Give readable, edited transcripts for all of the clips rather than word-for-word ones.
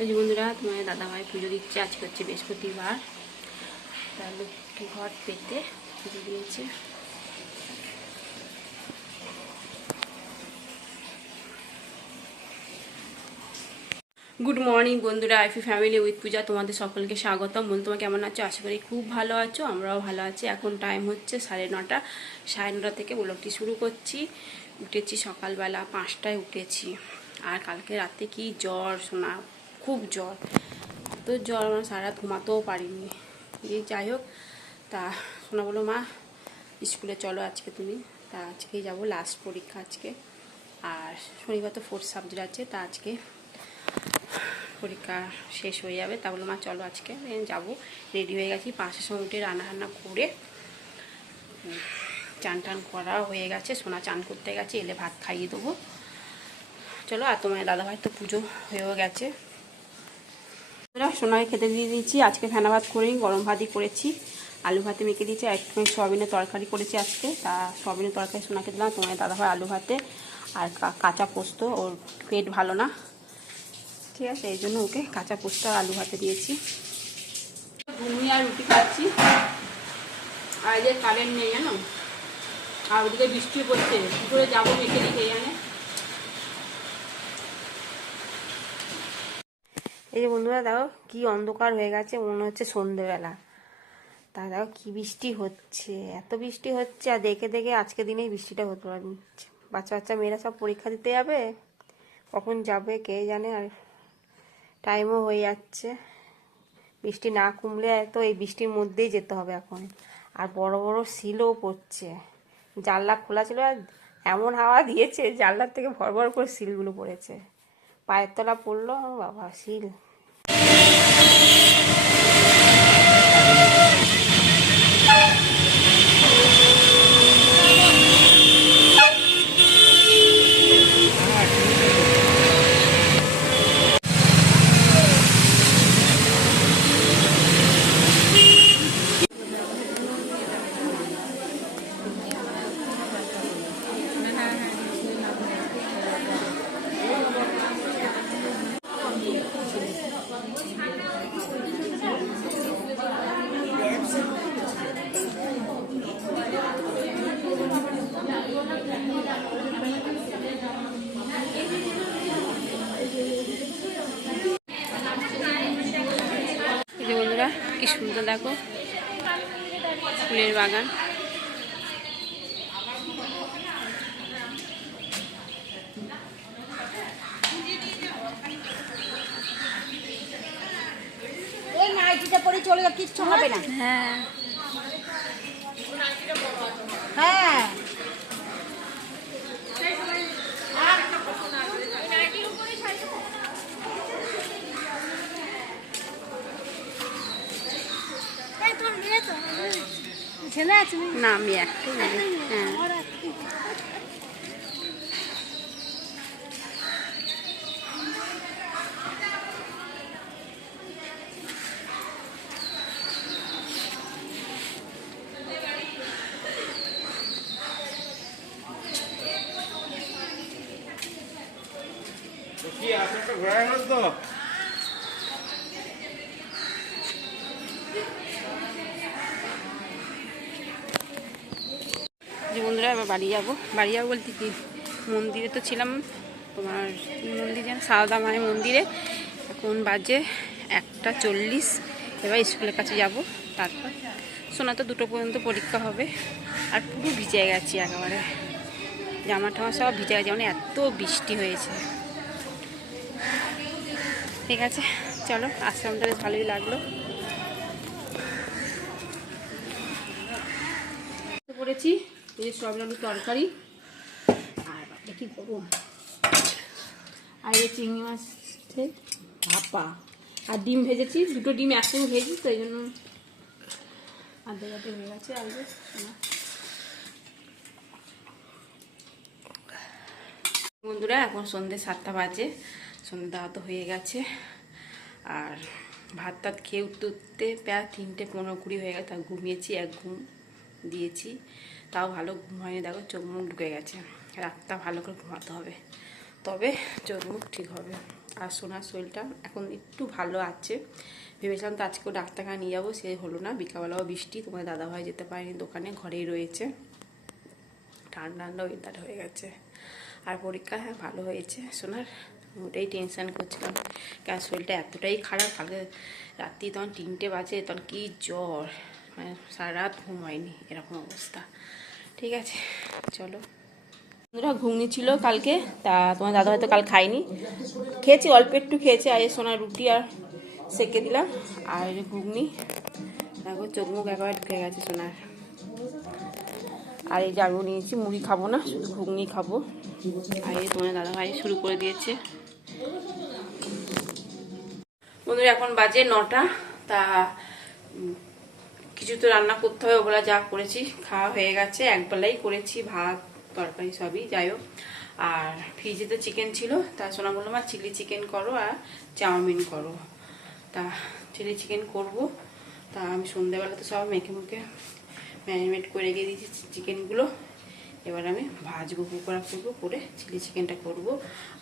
ওই যে বন্ধুরা, তোমার দাদাভাই পুজো দিচ্ছে। আজকে হচ্ছে বৃহস্পতিবার, তার লক্ষ্মী ঘর পেতে পুজো দিয়েছে। গুড মর্নিং বন্ধুরা, আইফি ফ্যামিলি উইথ পূজা তোমাদের সকলকে স্বাগতম। বন্ধু, তোমরা কেমন আছো? আশা করি খুব ভালো আছো, আমরাও ভালো আছি। এখন টাইম হচ্ছে 9:30। 9:30 থেকে ব্লগটি শুরু করছি। উঠেছি সকালবেলা 5টায় উঠেছি। আর কালকে রাতে কি জ্বর শোনা, খুব জ্বর। তো জ্বর মানে সারা রাত ঘুমাতেও পারিনি। যাই হোক, তা শোনা বলো, মা স্কুলে চলো আজকে তুমি। তা আজকেই যাবো, লাস্ট পরীক্ষা আজকে। আর শনিবার তো 4th সাবজেক্ট আছে, তা আজকে পরীক্ষা শেষ হয়ে যাবে। তা বলো, মা চলো আজকে যাবো। রেডি হয়ে গেছি, 5টার সময় উঠে রান্না করে চান টান করা হয়ে গেছে। সোনা চান করতে গেছে, এলে ভাত খাইয়ে দেবো। চলো। আর তোমার দাদাভাই তো পুজো হয়েও গেছে। সোনাকে খেতে দিয়ে দিয়েছি। আজকে ফেনা ভাত করিনি, গরম ভাতই করেছি। আলু ভাতে মেখে দিয়েছি, একটু সয়াবিনের তরকারি করেছি আজকে। তা সয়াবিনের তরকারি সোনাকে দিলাম। তোমার দাদাভাই আলু ভাতে আর কাঁচা পোস্ত, ওর পেট ভালো না, ঠিক আছে, এই জন্য ওকে কাঁচা পোস্ত আর আলু ভাতে দিয়েছি। ঘুমিয়ে আর রুটি খাচ্ছি। আর এই যে কারেন্ট নেই জানো, আর ওদিকে বৃষ্টি পড়ছে, কী করে যাবো মেখে দিতে জানে। এই যে বন্ধুরা দেখো কি অন্ধকার হয়ে গেছে, মনে হচ্ছে সন্ধেবেলা। তা দেখো কি বৃষ্টি হচ্ছে, এত বৃষ্টি হচ্ছে। আর দেখে দেখে আজকে দিনেই বৃষ্টিটা হতে পারে। বাচ্চা বাচ্চা মেয়েরা সব পরীক্ষা দিতে যাবে, কখন যাবে কে জানে। আর টাইমও হয়ে যাচ্ছে, বৃষ্টি না কমলে তো এই বৃষ্টির মধ্যেই যেতে হবে এখন। আর বড় বড় শিলও পড়ছে। জানলা খোলা ছিল, আর এমন হাওয়া দিয়েছে জানলার থেকে ভর ভর করে শিলগুলো পড়েছে। পায়ের তলা পড়লো, বাবা শিল। বন্ধুরা কি সুন্দর দেখো ফুলের বাগান। এই নাইটিটা পরে চলে যা, কিচ্ছু হবে না। হ্যাঁ হ্যাঁ ছেলে আছে না, আমি একটাই নেবো। হ্যাঁ কি আছে একটা ঘোরা গেল তো। যে বন্ধুরা এবার বাড়ি যাবো। বাড়ি যাবো বলতে কি, মন্দিরে তো ছিলাম, তোমার মন্দির যেন সারদা মায়ের মন্দিরে। এখন বাজে 1:40। এবার স্কুলের কাছে যাব। তারপর সোনা তো 2টো পর্যন্ত পরীক্ষা হবে। আর পুরো ভিজে গেছি একেবারে, জামা টামা সব ভিজে গেছে, মানে এত বৃষ্টি হয়েছে। ঠিক আছে চলো, আশ্রমটা বেশ ভালোই লাগলো। করেছি এই যে সয়াবিন আলুর তরকারি, আর দেখি গরম, আর এই চিংড়ি মাছের ভাপা, আর ডিম ভেজেছি। 2টো ডিম একসঙ্গে ভেজেছি, তো এই জন্য আধা আধা হয়ে গেছে। আর যে বন্ধুরা এখন সন্ধ্যে 7টা বাজে, সন্ধ্যে দেওয়া তো হয়ে গেছে। আর ভাত টাত খেয়ে উঠতে উঠতে প্রায় 3:15-20 হয়ে গেছে। ঘুমিয়েছি, এক ঘুম দিয়েছি, তাও ভালো ঘুম হয়নি। দেখো চোখ মুখ ঢুকে গেছে। রাতটা ভালো করে ঘুমাতে হবে, তবে চোখ মুখ ঠিক হবে। আর সোনার শরীরটা এখন একটু ভালো আছে। ভেবেছিলাম তো আজকেও ডাক্তারখানা নিয়ে যাবো, সে হলো না। বিকালবেলাও বৃষ্টি, তোমার দাদাভাই যেতে পারেনি দোকানে, ঘরেই রয়েছে। ঠান্ডা ঠান্ডা ওয়েদার হয়ে গেছে। আর পরীক্ষা হ্যাঁ ভালো হয়েছে সোনার, ওটাই টেনশান করছিলাম। কারণ শরীরটা এতটাই খারাপ, কালকে রাত্রি তখন 3টে বাজে, তখন কি জ্বর, মানে সারা রাত ঘুম হয়নি, এরকম অবস্থা। ঠিক আছে চলো। বন্ধুরা ঘুগনি ছিল কালকে, তা তোমার দাদা হয়তো কাল খাইনি, খেয়েছি অল্প একটু খেয়েছি। আর সোনার রুটি আর সেকে দিলাম, আর ঘুগনি। দেখো চোখ মুখ একেবারে ঢুকে গেছে সোনার। আর এই যে আলু নিয়েছি, মুড়ি খাবো না, শুধু ঘুগনি খাবো। আর এই তোমার দাদা ভাই শুরু করে দিয়েছে। বন্ধুরা এখন বাজে 9টা, তা কিছু তো রান্না করতে হবে, ওবেলা যা করেছি খাওয়া হয়ে গেছে। একবেলাই করেছি ভাত তরকারি সবই, যাই হোক। আর ফ্রিজে চিকেন ছিল, তা সোনা বললাম আর চিলি চিকেন করো আর চাউমিন করো। তা চিলি চিকেন করব। তা আমি সন্ধ্যাবেলা তো সব মেখে মুখে ম্যারিনেট করে রেখে দিয়েছি চিকেনগুলো। এবার আমি ভাজবো, পকোড়া করবো, করে চিলি চিকেনটা করব।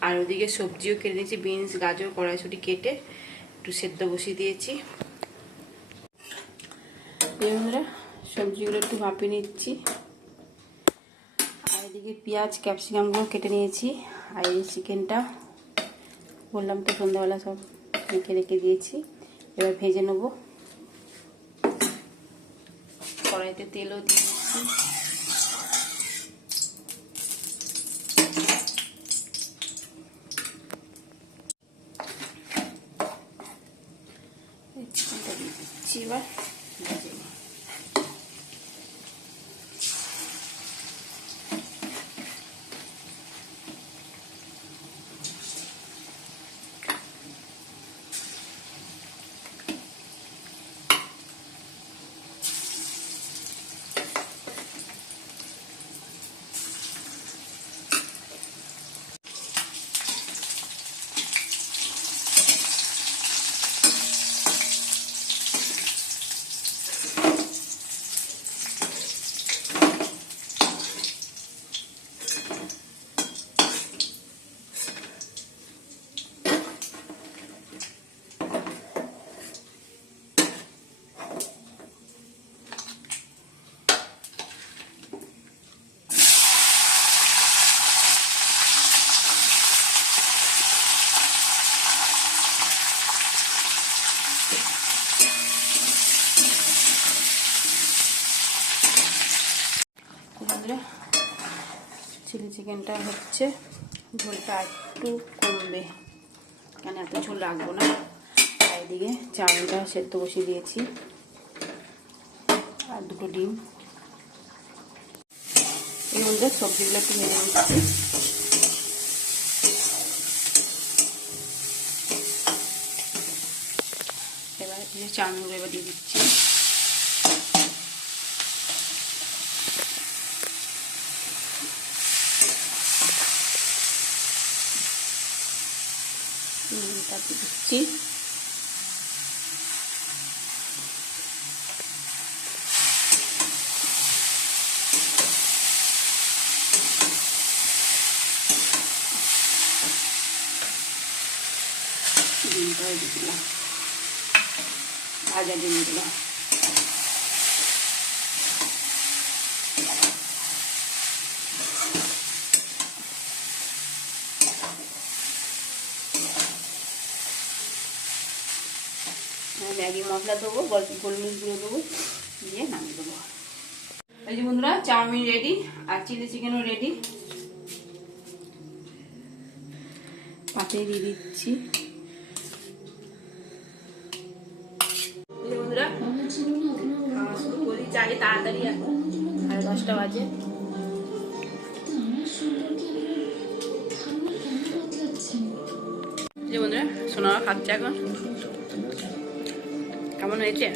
আর ওদিকে সবজিও কেটে দিয়েছি, বিনস গাজর কড়াইশুঁটি কেটে একটু সেদ্ধ বসিয়ে দিয়েছি। আমরা সবজিগুলো একটু ভাপিয়ে নিচ্ছি। আর এদিকে পেঁয়াজ ক্যাপসিকামগুলো কেটে নিয়েছি। আর এই চিকেনটা বললাম তো সন্ধ্যাবেলা সব মেখে রেখে দিয়েছি, এবার ভেজে নেবো। কড়াইতে তেলও দিয়ে দিচ্ছি। চিকেনটা দিয়ে দিচ্ছি এবার ভেজে নিই। চিলি চিকেনটা হচ্ছে, ঝোলটা একটু কমবে, কেন এত ঝোল রাখবো না। আর এদিকে চাউলটা সেদ্ধ বসিয়ে দিয়েছি, আর 2টো ডিম। এর মধ্যে সবজিগুলো একটু ভেজে নিচ্ছি। এবার চাউমিনগুলো এবার দিয়ে দিচ্ছি। তারপর দিচ্ছি ডিমটা দিয়ে দিলাম, ভাজা ডিমগুলো। ম্যাগি মশলা দেবো, গোলমরিচ গুঁড়ো দেবো, দিয়ে নামিয়ে দেবো। এই যে বন্ধুরা চাউমিন রেডি, আর চিলি চিকেনও রেডি। পাতে দিয়ে দিচ্ছি। বন্ধুরা খাওয়া শুরু করি, চাই তাড়াতাড়ি, এখন 10:30 বাজে। যে বন্ধুরা সোনা খাচ্ছে এখন। কেমন হয়েছে?